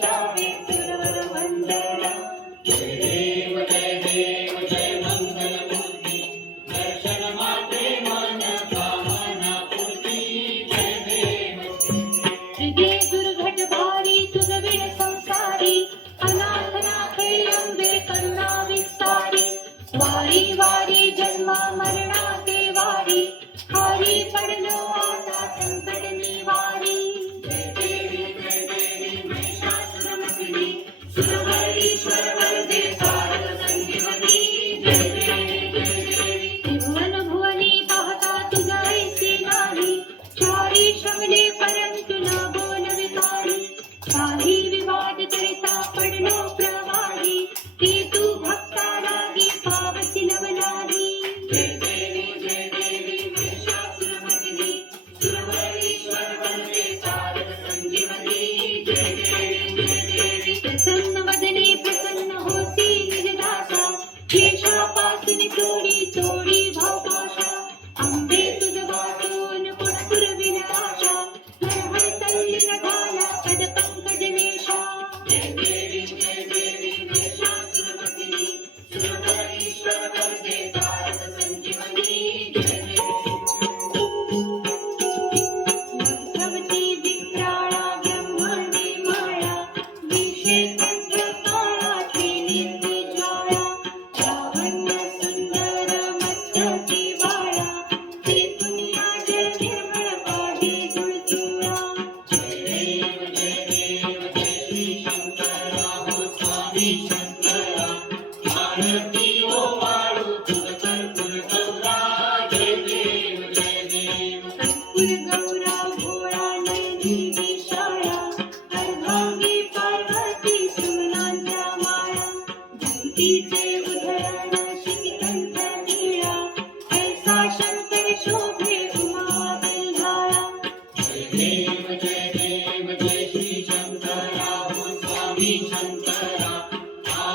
पावावे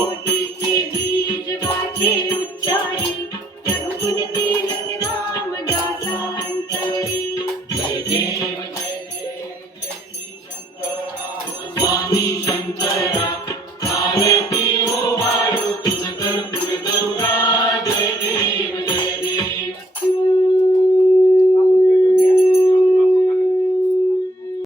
Porque